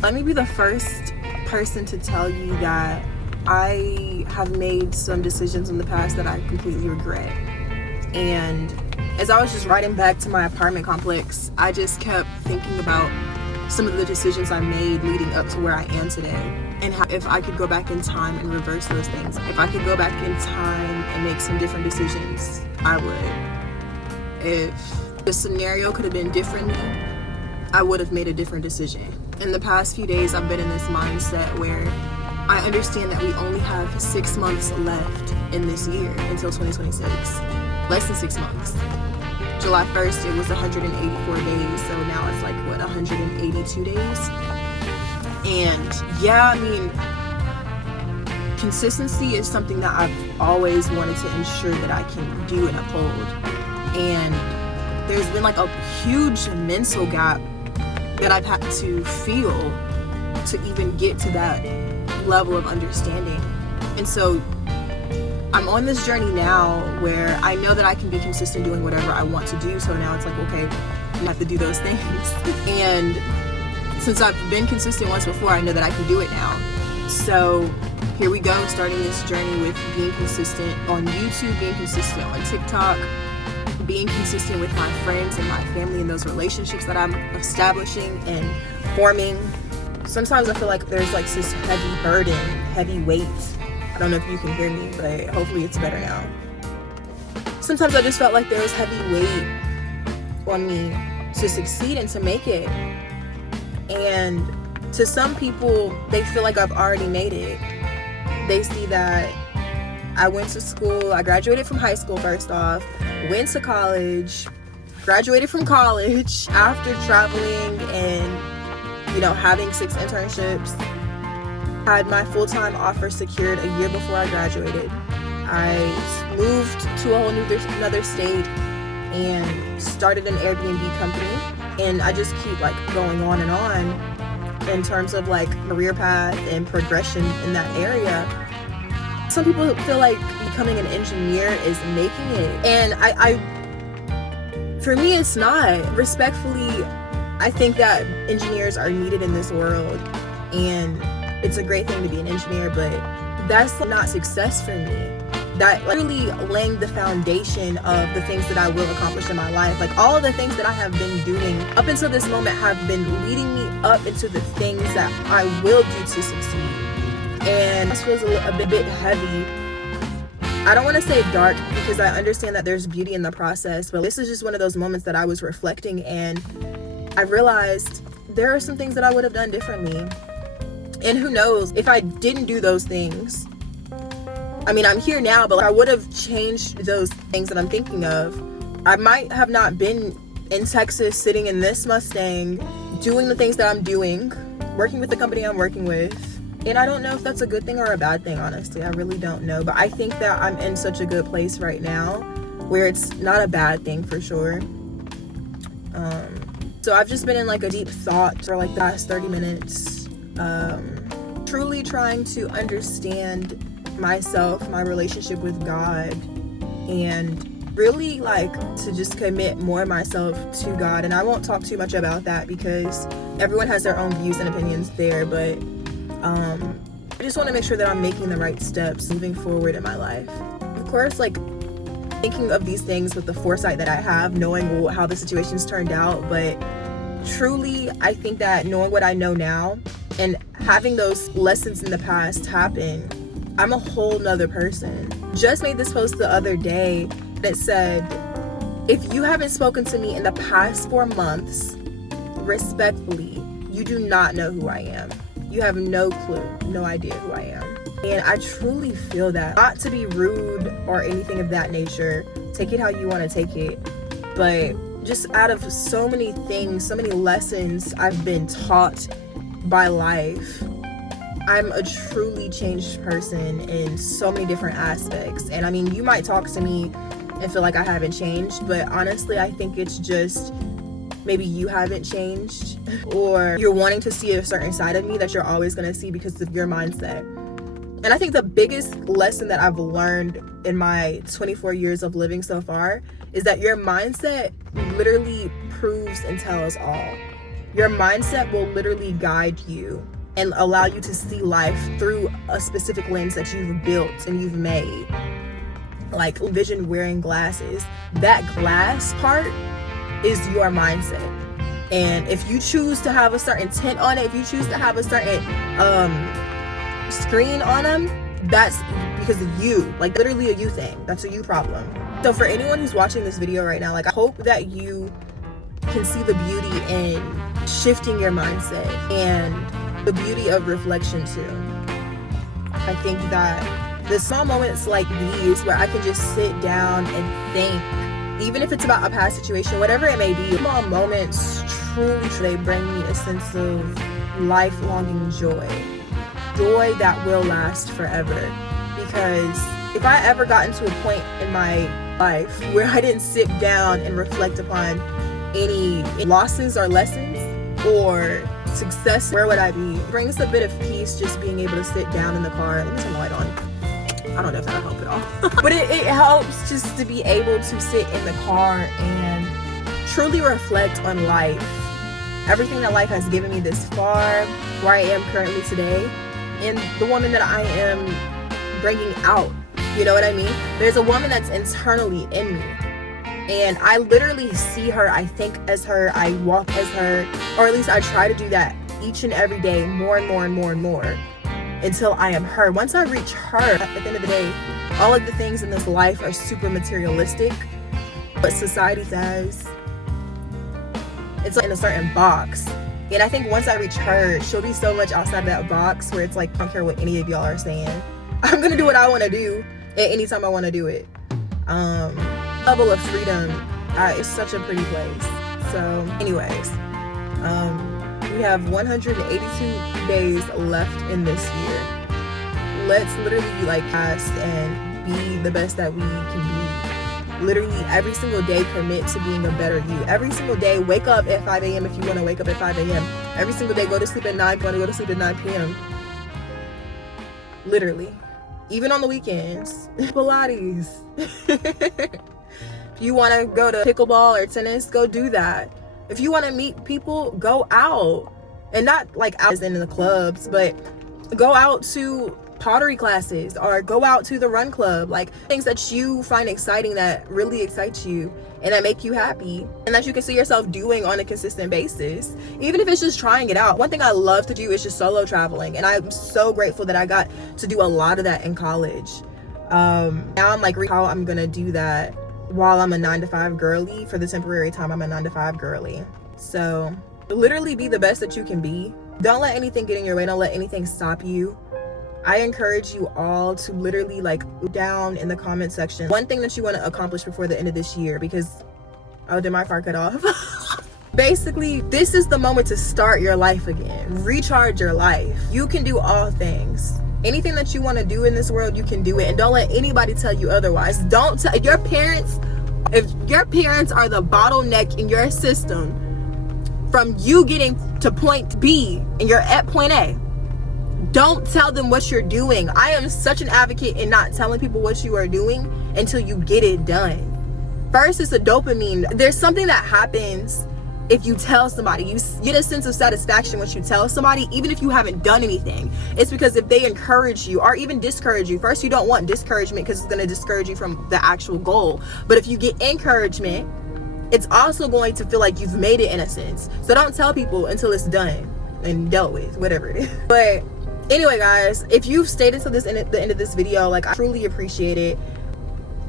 Let me be the first person to tell you that I have made some decisions in the past that I completely regret. And as I was just riding back to my apartment complex, I just kept thinking about some of the decisions I made leading up to where I am today. And how, if I could go back in time and reverse those things, if I could go back in time and make some different decisions, I would. If the scenario could have been differently, I would have made a different decision. In the past few days, I've been in this mindset where I understand that we only have 6 months left in this year until 2026. Less than 6 months. July 1st, it was 184 days, so now it's like, 182 days? And yeah, I mean, consistency is something that I've always wanted to ensure that I can do and uphold. And there's been like a huge mental gap that I've had to feel to even get to that level of understanding. And so I'm on this journey now where I know that I can be consistent doing whatever I want to do. So now it's like, okay, I have to do those things. And since I've been consistent once before, I know that I can do it now. So here we go, starting this journey with being consistent on YouTube, being consistent on TikTok, being consistent with my friends and my family and those relationships that I'm establishing and forming. Sometimes I feel like there's like this heavy burden, heavy weight. I don't know if you can hear me, but hopefully it's better now. Sometimes I just felt like there was heavy weight on me to succeed and to make it. And to some people, they feel like I've already made it. They see that I went to school, I graduated from high school first off, went to college, graduated from college after traveling and, having 6 internships. Had my full-time offer secured a year before I graduated. I moved to a whole another state and started an Airbnb company. And I just keep like going on and on in terms of like career path and progression in that area. Some people feel like becoming an engineer is making it. And for me, it's not. Respectfully, I think that engineers are needed in this world. And it's a great thing to be an engineer, but that's not success for me. That really laying the foundation of the things that I will accomplish in my life. Like all of the things that I have been doing up until this moment have been leading me up into the things that I will do to succeed. And this feels a bit heavy. I don't want to say dark because I understand that there's beauty in the process, but this is just one of those moments that I was reflecting and I realized there are some things that I would have done differently. And who knows, if I didn't do those things, I mean, I'm here now, but I would have changed those things that I'm thinking of. I might have not been in Texas sitting in this Mustang, doing the things that I'm doing, working with the company I'm working with. And I don't know if that's a good thing or a bad thing, honestly. I really don't know. But I think that I'm in such a good place right now where it's not a bad thing for sure. So I've just been in like a deep thought for like the last 30 minutes. Truly trying to understand myself, my relationship with God, and really like to just commit more of myself to God. And I won't talk too much about that because everyone has their own views and opinions there, but I just want to make sure that I'm making the right steps moving forward in my life. Of course, like thinking of these things with the foresight that I have, knowing how the situation's turned out, but truly I think that knowing what I know now and having those lessons in the past happen, I'm a whole nother person. Just made this post the other day that said, if you haven't spoken to me in the past 4 months, respectfully, you do not know who I am. You have no clue, no idea who I am. And I truly feel that. Not to be rude or anything of that nature. Take it how you want to take it. But just out of so many things, so many lessons I've been taught by life, I'm a truly changed person in so many different aspects. And I mean, you might talk to me and feel like I haven't changed, but honestly, I think it's just maybe you haven't changed, or you're wanting to see a certain side of me that you're always going to see because of your mindset. And I think the biggest lesson that I've learned in my 24 years of living so far is that your mindset literally proves and tells all. Your mindset will literally guide you and allow you to see life through a specific lens that you've built and you've made. Like vision wearing glasses, that glass part is your mindset. And if you choose to have a certain tint on it, if you choose to have a certain screen on them, that's because of you. Like literally a you thing. That's a you problem. So for anyone who's watching this video right now, like I hope that you can see the beauty in shifting your mindset and the beauty of reflection too. I think that the small moments like these where I can just sit down and think, even if it's about a past situation, whatever it may be, small moments truly, they bring me a sense of lifelong joy that will last forever. Because if I ever got into a point in my life where I didn't sit down and reflect upon any losses or lessons or success, where would I be? It brings a bit of peace just being able to sit down in the car. Let me turn the light on. I don't know if that'll help at all. But it helps just to be able to sit in the car and truly reflect on life. Everything that life has given me this far, where I am currently today, and the woman that I am bringing out. You know what I mean? There's a woman that's internally in me. And I literally see her, I think as her, I walk as her, or at least I try to do that each and every day, more and more and more and more, until I am her. Once I reach her, at the end of the day, all of the things in this life are super materialistic. What society says, it's in a certain box. And I think once I reach her, she'll be so much outside of that box where it's like, I don't care what any of y'all are saying. I'm gonna do what I want to do at any time I want to do it. Level of freedom, it's such a pretty place. So anyways, we have 182 days left in this year. Let's literally like fast and be the best that we can be. Literally every single day commit to being a better you. Every single day wake up at 5 a.m. if you want to wake up at 5 a.m. Every single day go to sleep at 9 if you want to go to sleep at 9 p.m. Literally. Even on the weekends. Pilates. If you want to go to pickleball or tennis, go do that. If you want to meet people, go out. And not like out as in the clubs, but go out to pottery classes or go out to the run club. Like things that you find exciting, that really excites you and that make you happy and that you can see yourself doing on a consistent basis. Even if it's just trying it out. One thing I love to do is just solo traveling. And I'm so grateful that I got to do a lot of that in college. Now I'm like, how I'm going to do that while I'm a 9-to-5 girly. For the temporary time I'm a 9-to-5 girly. So literally be the best that you can be. Don't let anything get in your way. Don't let anything stop you. I encourage you all to literally like down in the comment section one thing that you want to accomplish before the end of this year, because did my fart cut off? Basically, this is the moment to start your life again. Recharge your life. You can do all things. Anything that you want to do in this world, you can do it, and don't let anybody tell you otherwise. Don't tell your parents. If your parents are the bottleneck in your system from you getting to point B and you're at point A, don't tell them what you're doing. I am such an advocate in not telling people what you are doing until you get it done. First, it's a dopamine. There's something that happens if you tell somebody. You get a sense of satisfaction once you tell somebody, even if you haven't done anything. It's because if they encourage you or even discourage you, first you don't want discouragement because it's going to discourage you from the actual goal. But if you get encouragement, it's also going to feel like you've made it in a sense. So don't tell people until it's done and dealt with, whatever it is. But anyway, guys, if you've stayed until the end of this video, like I truly appreciate it.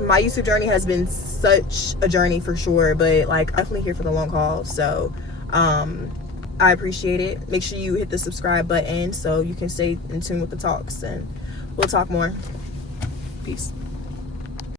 My YouTube journey has been such a journey for sure, but like I'm definitely here for the long haul. So I appreciate it. Make sure you hit the subscribe button so you can stay in tune with the talks, and we'll talk more. Peace.